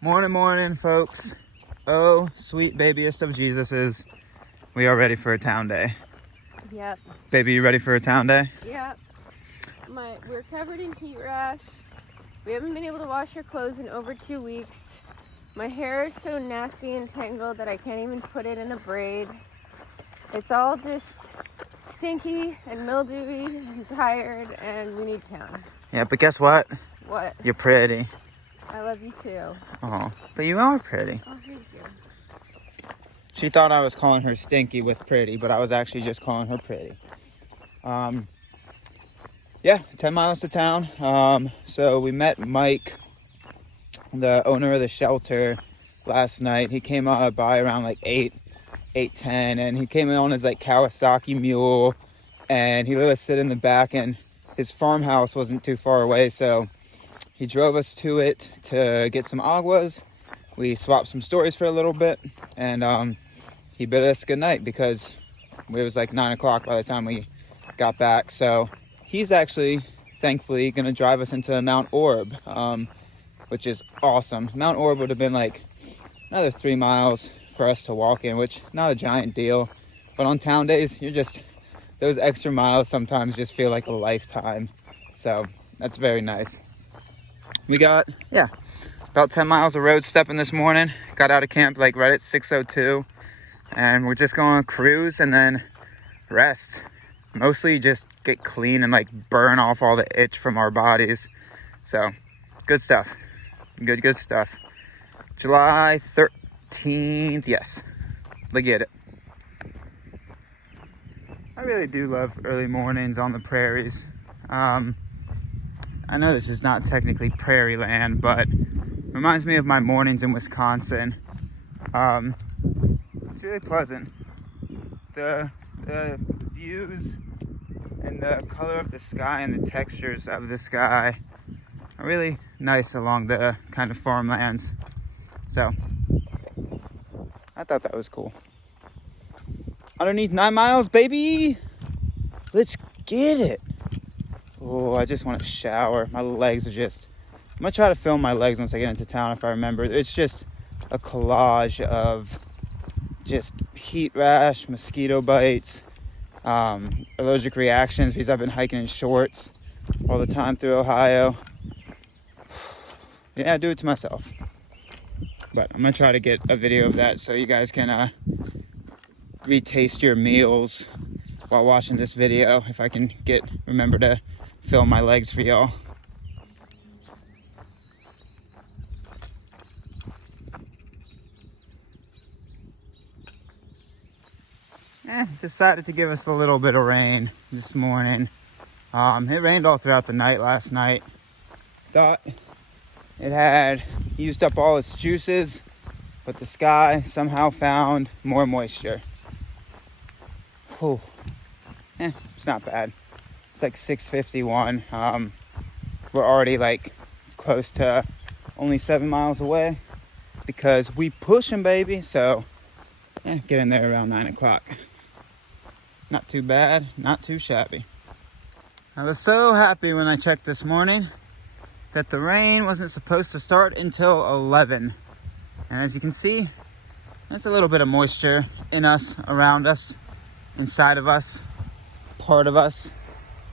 Morning, morning, folks. Oh, sweet babyest of Jesuses. We are ready for a town day. Yep. Baby, you ready for a town day? Yep. We're covered in heat rash. We haven't been able to wash our clothes in over 2 weeks. My hair is so nasty and tangled that I can't even put it in a braid. It's all just stinky and mildewy and tired, and we need town. Yeah, but guess what? What? You're pretty. I love you too. Oh, but you are pretty. Oh, thank you. She thought I was calling her stinky with pretty, but I was actually just calling her pretty. Yeah, 10 miles to town. So we met Mike, the owner of the shelter, last night. He came by around like 8:10, and he came in on his like Kawasaki mule, and he let us sit in the back, and his farmhouse wasn't too far away, so he drove us to it to get some aguas. We swapped some stories for a little bit, and he bid us good night because it was like 9 o'clock by the time we got back. So he's actually, thankfully, gonna drive us into Mount Orb, which is awesome. Mount Orb would have been like another 3 miles for us to walk in, which not a giant deal, but on town days, those extra miles sometimes just feel like a lifetime. So that's very nice. We got, about 10 miles of road stepping this morning. Got out of camp like right at 6:02, and we're just going to cruise and then rest. Mostly just get clean and like burn off all the itch from our bodies. So good stuff. Good stuff. July 13th, yes. Look at it. I really do love early mornings on the prairies. I know this is not technically prairie land, but it reminds me of my mornings in Wisconsin. It's really pleasant. The views and the color of the sky and the textures of the sky are really nice along the kind of farmlands. So I thought that was cool. Underneath 9 miles, baby. Let's get it. Oh, I just want to shower. My legs are I'm gonna try to film my legs once I get into town if I remember. It's just a collage of just heat rash, mosquito bites, allergic reactions because I've been hiking in shorts all the time through Ohio. Yeah, I do it to myself. But I'm gonna try to get a video of that so you guys can retaste your meals while watching this video, if I can remember to film my legs for y'all. Decided to give us a little bit of rain this morning. It rained all throughout the night last night. Thought it had used up all its juices, but the sky somehow found more moisture. Whew. It's not bad. It's like 6:51. We're already like close to only 7 miles away because we pushing, baby. So get in there around 9 o'clock. Not too bad, not too shabby. I was so happy when I checked this morning that the rain wasn't supposed to start until 11. And as you can see, there's a little bit of moisture in us, around us, inside of us, part of us.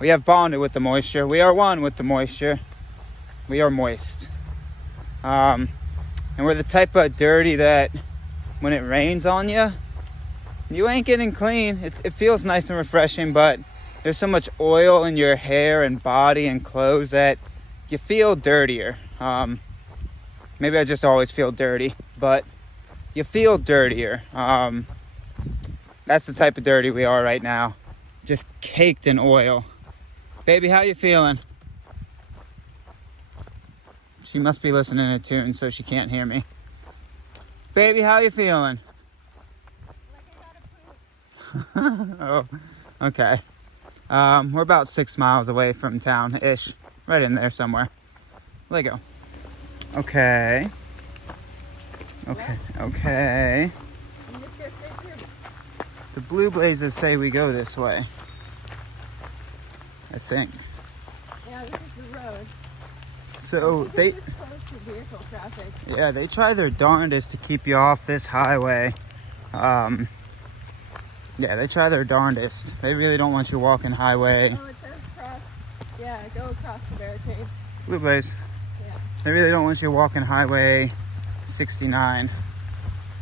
We have bonded with the moisture. We are one with the moisture. We are moist. And we're the type of dirty that when it rains on you, you ain't getting clean. It feels nice and refreshing, but there's so much oil in your hair and body and clothes that you feel dirtier. Maybe I just always feel dirty, but you feel dirtier. That's the type of dirty we are right now. Just caked in oil. Baby, how you feeling? She must be listening to tunes, so she can't hear me. Baby, how you feeling? Oh, okay. We're about 6 miles away from town-ish. Right in there somewhere. Lego. Okay. Okay. The blue blazes say we go this way. I think. Yeah, this is the road. So they, It's close to vehicle traffic. yeah, they try their darndest to keep you off this highway. Yeah, they try their darndest. They really don't want you walking highway. Oh, it says cross. Yeah, go across the barricade. Blue Blaze. Yeah. They really don't want you walking highway 69.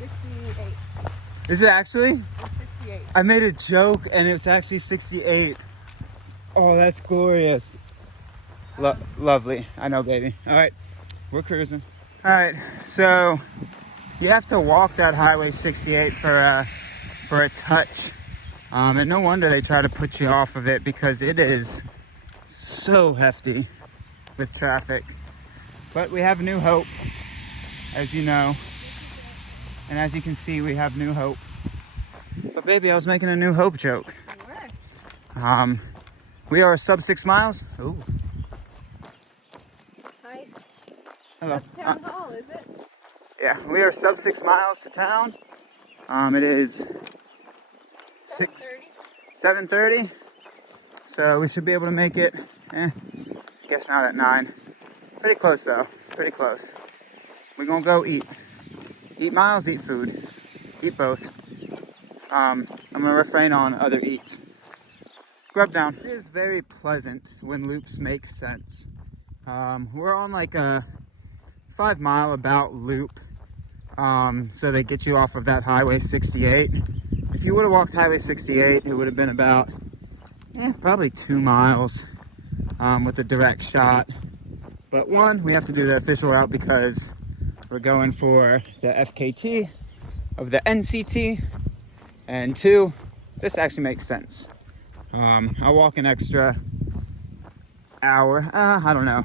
68. Is it actually? It's 68. I made a joke and it's actually 68. Oh, that's glorious. Lovely. I know, baby. All right, we're cruising. All right, so you have to walk that highway 68 for a touch. And no wonder they try to put you off of it because it is so hefty with traffic. But we have new hope, as you know. And as you can see, we have new hope. But baby, I was making a new hope joke. You were. We are sub 6 miles. Ooh. Hi. Hello. That's town hall, is it? Yeah, we are sub 6 miles to town. It is 7:30. 7:30. So we should be able to make it. Guess not at 9. Pretty close though. Pretty close. We're gonna go eat. Eat miles, eat food. Eat both. I'm gonna refrain on other eats. Grub down. It is very pleasant when loops make sense. We're on like a 5 mile about loop. So they get you off of that highway 68. If you would have walked highway 68, it would have been about probably 2 miles with a direct shot. But one, we have to do the official route because we're going for the FKT of the NCT. And 2, this actually makes sense. I'll walk an extra hour. I don't know.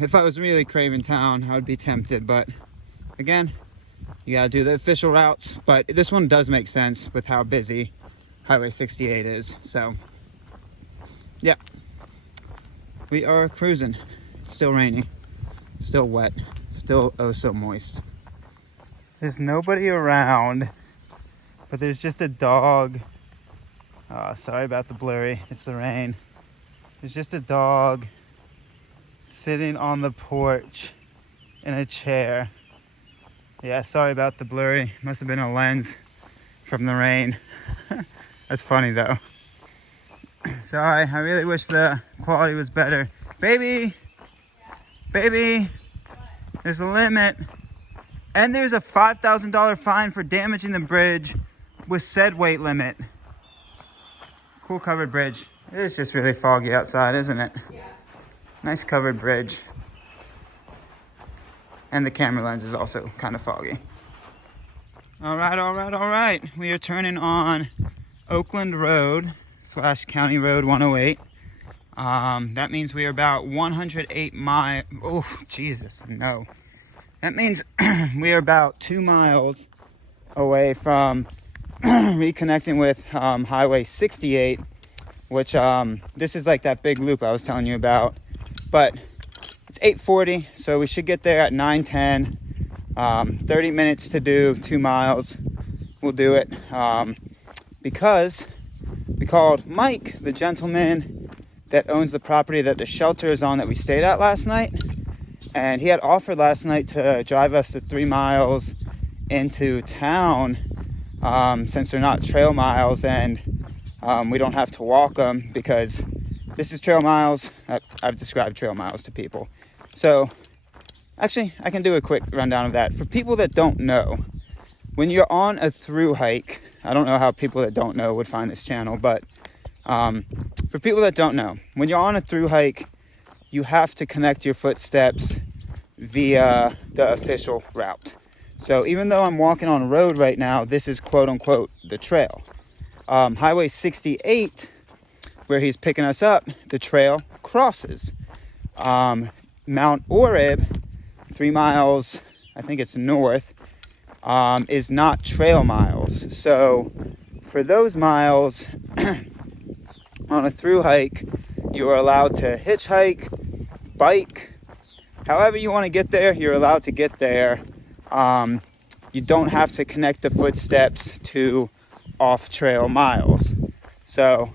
If I was really craving town, I would be tempted. But again, you gotta do the official routes. But this one does make sense with how busy Highway 68 is. So, yeah. We are cruising. Still rainy. Still wet. Still oh so moist. There's nobody around. But there's just a dog. Sorry about the blurry. It's the rain. There's just a dog sitting on the porch in a chair. Yeah, sorry about the blurry. Must have been a lens from the rain. That's funny though. Sorry, I really wish the quality was better. Baby! Baby! There's a limit. And there's a $5,000 fine for damaging the bridge with said weight limit. Cool covered bridge. It is just really foggy outside, isn't it? Yeah. Nice covered bridge. And the camera lens is also kind of foggy. All right. We are turning on Oakland Road / County Road 108. That means we are about 108 miles. Oh, Jesus, no. That means we are about 2 miles away from reconnecting with Highway 68, which this is like that big loop I was telling you about. But it's 8:40, so we should get there at 9:10. 30 minutes to do 2 miles. We'll do it because we called Mike, the gentleman that owns the property that the shelter is on that we stayed at last night. And he had offered last night to drive us to 3 miles into town since they're not trail miles and we don't have to walk them because this is trail miles. I've described trail miles to people. So actually, I can do a quick rundown of that. For people that don't know, when you're on a through hike, I don't know how people that don't know would find this channel, but for people that don't know, when you're on a through hike, you have to connect your footsteps via the official route. So even though I'm walking on a road right now, this is quote unquote the trail. Highway 68, where he's picking us up, the trail crosses. Mount Orib, 3 miles, I think it's north, is not trail miles. So for those miles on a through hike, you are allowed to hitchhike, bike, however you want to get there, you're allowed to get there. You don't have to connect the footsteps to off-trail miles. So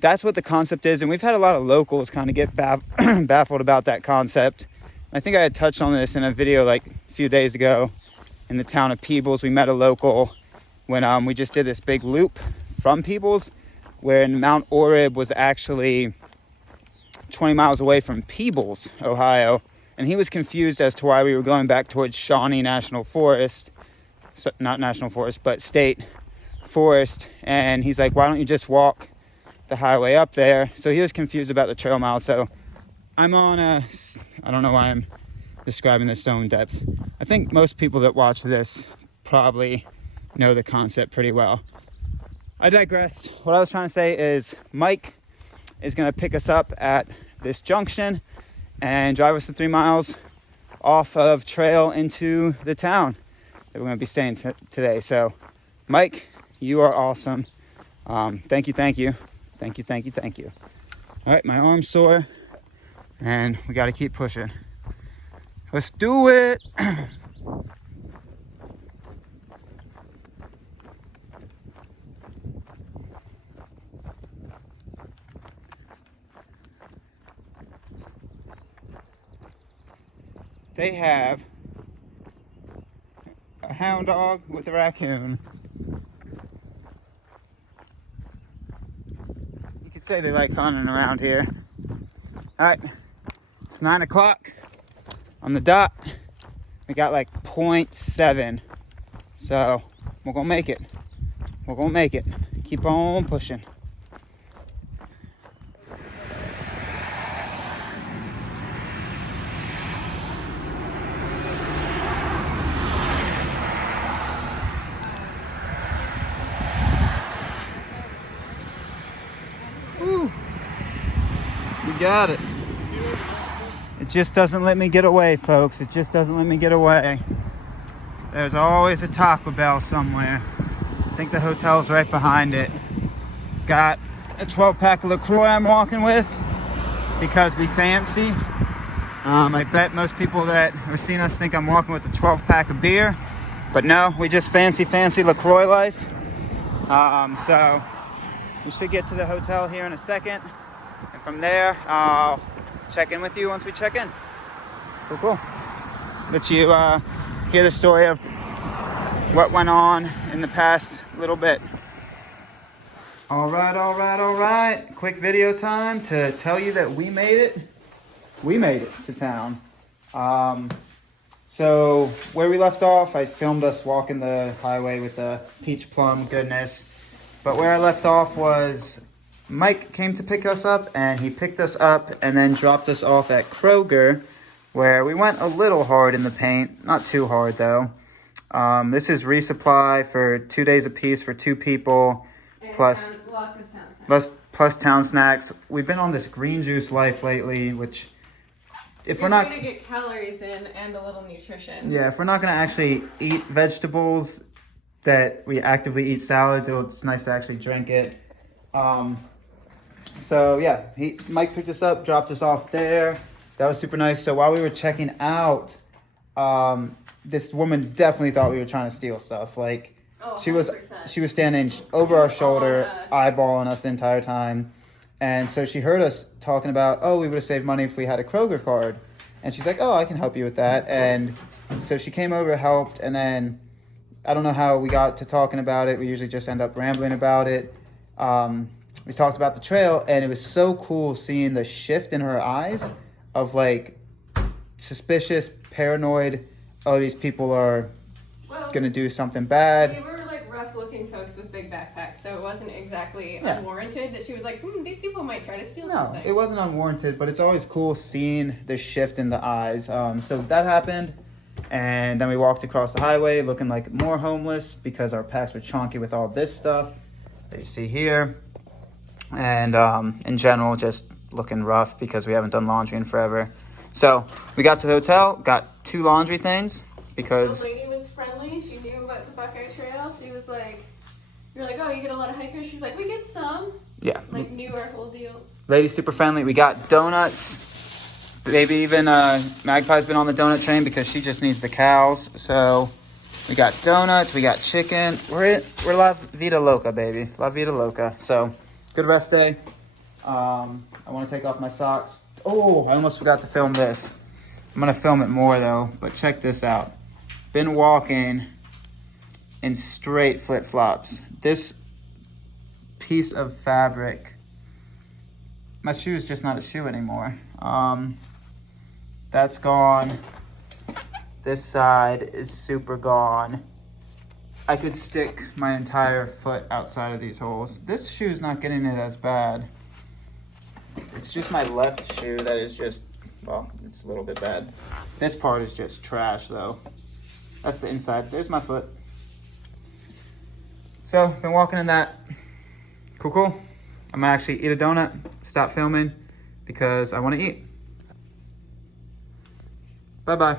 that's what the concept is. And we've had a lot of locals kind of get baffled about that concept. I think I had touched on this in a video like a few days ago in the town of Peebles. We met a local when we just did this big loop from Peebles, where Mount Orib was actually 20 miles away from Peebles, Ohio. And he was confused as to why we were going back towards Shawnee National Forest. So, not National Forest, but State Forest. And he's like, why don't you just walk the highway up there? So he was confused about the trail mile. So I'm on I don't know why I'm describing this zone depth. I think most people that watch this probably know the concept pretty well. I digressed. What I was trying to say is Mike is going to pick us up at this junction and drive us the 3 miles off of trail into the town that we're going to be staying today. So Mike, you are awesome. Thank you. All right, my arm's sore and we got to keep pushing. Let's do it. They have a hound dog with a raccoon. You could say they like hunting around here. All right, it's 9 o'clock on the dot. We got like 0.7, so we're gonna make it. We're gonna make it. Keep on pushing. Woo. We got it. It just doesn't let me get away, folks. It just doesn't let me get away. There's always a Taco Bell somewhere. I think the hotel's right behind it. Got a 12-pack of LaCroix I'm walking with because we fancy. I bet most people that are seeing us think I'm walking with a 12-pack of beer. But no, we just fancy LaCroix life. So we should get to the hotel here in a second. And from there, I'll check in with you once we check in. Cool. Let you hear the story of what went on in the past little bit. All right. Quick video time to tell you that we made it. We made it to town. So where we left off, I filmed us walking the highway with the peach plum goodness. But where I left off was Mike came to pick us up, and he picked us up and then dropped us off at Kroger, where we went a little hard in the paint. Not too hard, though. This is Resupply for 2 days a piece for 2 people, and plus lots of town snacks. Plus town snacks. We've been on this green juice life lately, which if we're not going to get calories in and a little nutrition. Yeah, if we're not going to actually eat vegetables, that we actively eat salads, it's nice to actually drink it. So yeah, Mike picked us up, dropped us off there. That was super nice. So while we were checking out, this woman definitely thought we were trying to steal stuff. Like, she was standing over our shoulder, eyeballing us the entire time. And so she heard us talking about, we would have saved money if we had a Kroger card. And she's like, I can help you with that. And so she came over, helped, and then I don't know how we got to talking about it. We usually just end up rambling about it. We talked about the trail, and it was so cool seeing the shift in her eyes of like suspicious, paranoid, these people are going to do something bad. They were like rough-looking folks with big backpacks, so it wasn't exactly unwarranted that she was like, these people might try to steal something. No, it wasn't unwarranted, but it's always cool seeing the shift in the eyes. So that happened, and then we walked across the highway looking like more homeless because our packs were chunky with all this stuff that you see here. And in general, just looking rough because we haven't done laundry in forever. So we got to the hotel, got 2 laundry things because the lady was friendly. She knew about the Buckeye Trail. She was like, you're like, you get a lot of hikers? She's like, we get some. Yeah. Like, knew our whole deal. Lady's super friendly. We got donuts. Maybe even Magpie's been on the donut train because she just needs the cows. So we got donuts. We got chicken. We're La Vida Loca, baby. La Vida Loca. So good rest day. I want to take off my socks. Oh, I almost forgot to film this. I'm going to film it more though, but check this out. Been walking in straight flip-flops. This piece of fabric, my shoe is just not a shoe anymore. That's gone. This side is super gone. I could stick my entire foot outside of these holes. This shoe is not getting it as bad. It's just my left shoe that is just, well, it's a little bit bad. This part is just trash though. That's the inside. There's my foot. So, been walking in that. Cool. I'm gonna actually eat a donut, stop filming, because I wanna eat. Bye-bye.